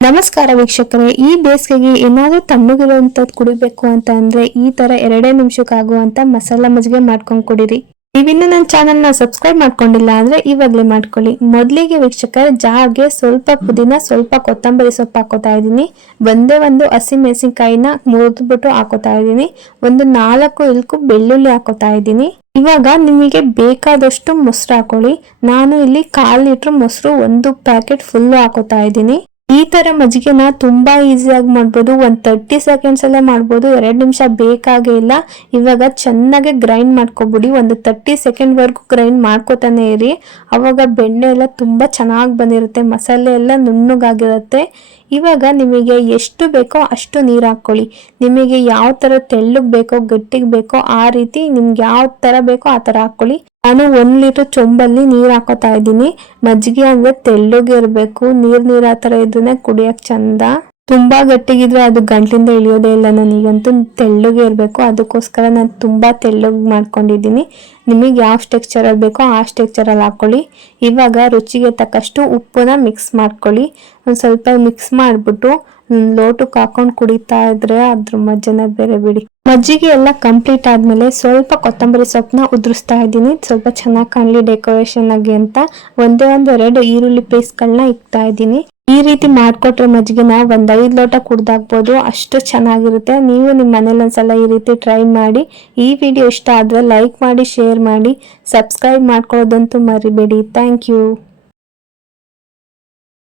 ನಮಸ್ಕಾರ ವೀಕ್ಷಕರೇ, ಈ ಬೇಸಿಗೆಗೆ ಏನಾದರೂ ತಣ್ಣಗಿರುವಂತದ್ದು ಕುಡಿಬೇಕು ಅಂತ ಅಂದ್ರೆ ಈ ತರ 2 ನಿಮಿಷಕ್ಕಾಗುವಂತ ಮಸಾಲಾ ಮಜ್ಜಿಗೆ ಮಾಡ್ಕೊಂಡು ಕುಡಿರಿ. ನೀವಿನ್ನು ನನ್ನ ಚಾನೆಲ್ ನ ಸಬ್ಸ್ಕ್ರೈಬ್ ಮಾಡ್ಕೊಂಡಿಲ್ಲ ಅಂದ್ರೆ ಇವಾಗಲೇ ಮಾಡ್ಕೊಳ್ಳಿ. ಮೊದಲಿಗೆ ವೀಕ್ಷಕರೇ, ಜಾರ್ಗೆ ಸ್ವಲ್ಪ ಪುದೀನ, ಸ್ವಲ್ಪ ಕೊತ್ತಂಬರಿ ಸೊಪ್ಪು ಹಾಕೋತಾ ಇದ್ದೀನಿ. ಒಂದು ಹಸಿಮೆಣಸಿನಕಾಯಿನ ಮುರಿದ್ಬಿಟ್ಟು ಹಾಕೋತಾ ಇದ್ದೀನಿ. ಒಂದು 4 ಇಲ್ಕು ಬೆಳ್ಳುಳ್ಳಿ ಹಾಕೋತಾ ಇದ್ದೀನಿ. ಇವಾಗ ನಿಮಗೆ ಬೇಕಾದಷ್ಟು ಮೊಸರು ಹಾಕೊಳ್ಳಿ. ನಾನು ಇಲ್ಲಿ 1/4 ಲೀಟರ್ ಮೊಸರು 1 ಪ್ಯಾಕೆಟ್ ಫುಲ್ ಹಾಕೋತಾ ಇದ್ದೀನಿ. ಈ ತರ ಮಜ್ಜಿಗೆನ ತುಂಬಾ ಈಸಿಯಾಗಿ ಮಾಡ್ಬೋದು. 30 ಸೆಕೆಂಡ್ಸ್ ಅಲ್ಲೇ ಮಾಡ್ಬೋದು. 2 ನಿಮಿಷ ಬೇಕಾಗೇ ಇಲ್ಲ. ಇವಾಗ ಚೆನ್ನಾಗಿ ಗ್ರೈಂಡ್ ಮಾಡ್ಕೊಬಿಡಿ. 30 ಸೆಕೆಂಡ್ ವರೆಗೂ ಗ್ರೈಂಡ್ ಮಾಡ್ಕೋತಾನೆ ಇರಿ. ಅವಾಗ ಬೆಣ್ಣೆ ಎಲ್ಲ ತುಂಬಾ ಚೆನ್ನಾಗಿ ಬಂದಿರುತ್ತೆ, ಮಸಾಲೆ ಎಲ್ಲ ನುಣ್ಣಗಾಗಿರುತ್ತೆ. ಇವಾಗ ನಿಮಗೆ ಎಷ್ಟು ಬೇಕೋ ಅಷ್ಟು ನೀರು ಹಾಕೊಳ್ಳಿ. ನಿಮಗೆ ಯಾವ ತರ ತೆಳ್ಳಗೆ ಬೇಕೋ ಗಟ್ಟಿಗೆ ಬೇಕೋ ಆ ರೀತಿ ನಿಮ್ಗೆ ಯಾವ ತರ ಬೇಕೋ ಆ ತರ ಹಾಕೊಳ್ಳಿ. ನಾನು 1 ಲೀಟರ್ ಚೊಂಬಲ್ಲಿ ನೀರ್ ಹಾಕೋತಾ ಇದ್ದೀನಿ. ಮಜ್ಜಿಗೆ ಅಂದ್ರೆ ತೆಳ್ಳಗೆ ಇರ್ಬೇಕು, ನೀರ್ ಆ ತರ ಇದ್ರೆ ಕುಡಿಯಕ್ ಚಂದ. ತುಂಬಾ ಗಟ್ಟಿಗಿದ್ರೆ ಅದು ಗಂಟ್ಲಿಂದ ಇಳಿಯೋದೇ ಇಲ್ಲ. ನನಗಂತೂ ತೆಳ್ಳಗೆ ಇರಬೇಕು, ಅದಕ್ಕೋಸ್ಕರ ನಾನು ತುಂಬಾ ತೆಳ್ಳಗೆ ಮಾಡ್ಕೊಂಡಿದ್ದೀನಿ. ನಿಮಗೆ ಯಾವ ಟೆಕ್ಸ್ಚರ್ ಅಲ್ಲಿ ಬೇಕೋ ಆ ಟೆಕ್ಸ್ಚರ್ ಅಲ್ಲಿ ಹಾಕೊಳ್ಳಿ. ಇವಾಗ ರುಚಿಗೆ ತಕ್ಕಷ್ಟು ಉಪ್ಪನ್ನ ಮಿಕ್ಸ್ ಮಾಡ್ಕೊಳ್ಳಿ. ಒಂದು ಸ್ವಲ್ಪ ಮಿಕ್ಸ್ ಮಾಡ್ಬಿಟ್ಟು ಲೋಟಕ್ಕೆ ಹಾಕೊಂಡು ಕುಡಿತಾ ಇದ್ರೆ ಅದ್ರ ಮಜ್ಜನ ಬೇರೆ ಬಿಡಿ. ಮಜ್ಜಿಗೆ ಎಲ್ಲ ಕಂಪ್ಲೀಟ್ ಆದ್ಮೇಲೆ ಸ್ವಲ್ಪ ಕೊತ್ತಂಬರಿ ಸೊಪ್ಪನ್ನ ಉದುರಿಸ್ತಾ ಇದ್ದೀನಿ, ಸ್ವಲ್ಪ ಚೆನ್ನಾಗಿ ಕಾಣಲಿ ಡೆಕೋರೇಷನ್ ಆಗಿ ಅಂತ. ಒಂದೇ 2 ಈರುಳ್ಳಿ ಪೀಸ್ಗಳನ್ನ ಇಕ್ತಾ ಇದ್ದೀನಿ. ಈ ರೀತಿ ಮಾಡ್ಕೊಟ್ರೆ ಮಜ್ಜಿಗೆನ 5 ಲೋಟ ಕುಡ್ದಾಕ್ಬೋದು, ಅಷ್ಟು ಚೆನ್ನಾಗಿರುತ್ತೆ. ನೀವು ನಿಮ್ಮ ಮನೇಲಿ ಒಂದ್ಸಲ ಈ ರೀತಿ ಟ್ರೈ ಮಾಡಿ. ಈ ವಿಡಿಯೋ ಇಷ್ಟ ಆದ್ರೆ ಲೈಕ್ ಮಾಡಿ, ಶೇರ್ ಮಾಡಿ, ಸಬ್ಸ್ಕ್ರೈಬ್ ಮಾಡ್ಕೊಳ್ಳೋದಂತೂ ಮರಿಬೇಡಿ. Thank you.